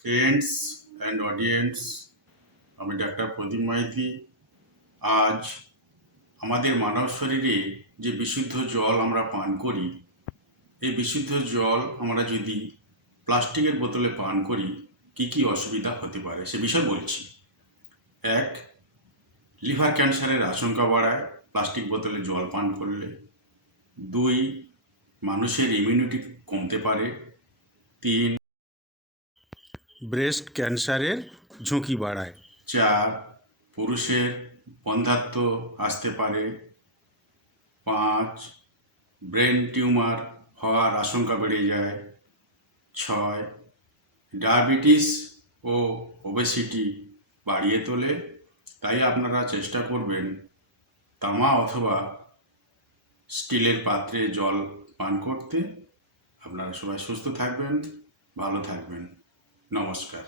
Friends and audience, আমি doctor প্রদীপ মাইতি। আজ আমাদের মানব শরীরে যে বিশুদ্ধ জল আমরা পান করি, এই বিশুদ্ধ জল আমরা যদি প্লাস্টিকের বোতলে পান করি কি কি অসুবিধা হতে পারে সে বিষয় বলছি। এক, লিভার ক্যান্সারের আশঙ্কা বাড়ায় প্লাস্টিক বোতলে জল পান করলে। দুই, মানুষের ইমিউনিটি কমতে পারে। তিন, ব্রেস্ট ক্যান্সারের ঝুঁকি বাড়ায়। চার, পুরুষের বন্ধ্যাত্ব আসতে পারে। পাঁচ, ব্রেন টিউমার হওয়ার আশঙ্কা বেড়ে যায়। ছয়, ডায়াবেটিস ও ওবেসিটি বাড়িয়ে তোলে। তাই আপনারা চেষ্টা করবেন তামা অথবা স্টিলের পাত্রে জল পান করতে। আপনারা সবাই সুস্থ থাকবেন, ভালো থাকবেন। নমস্কার।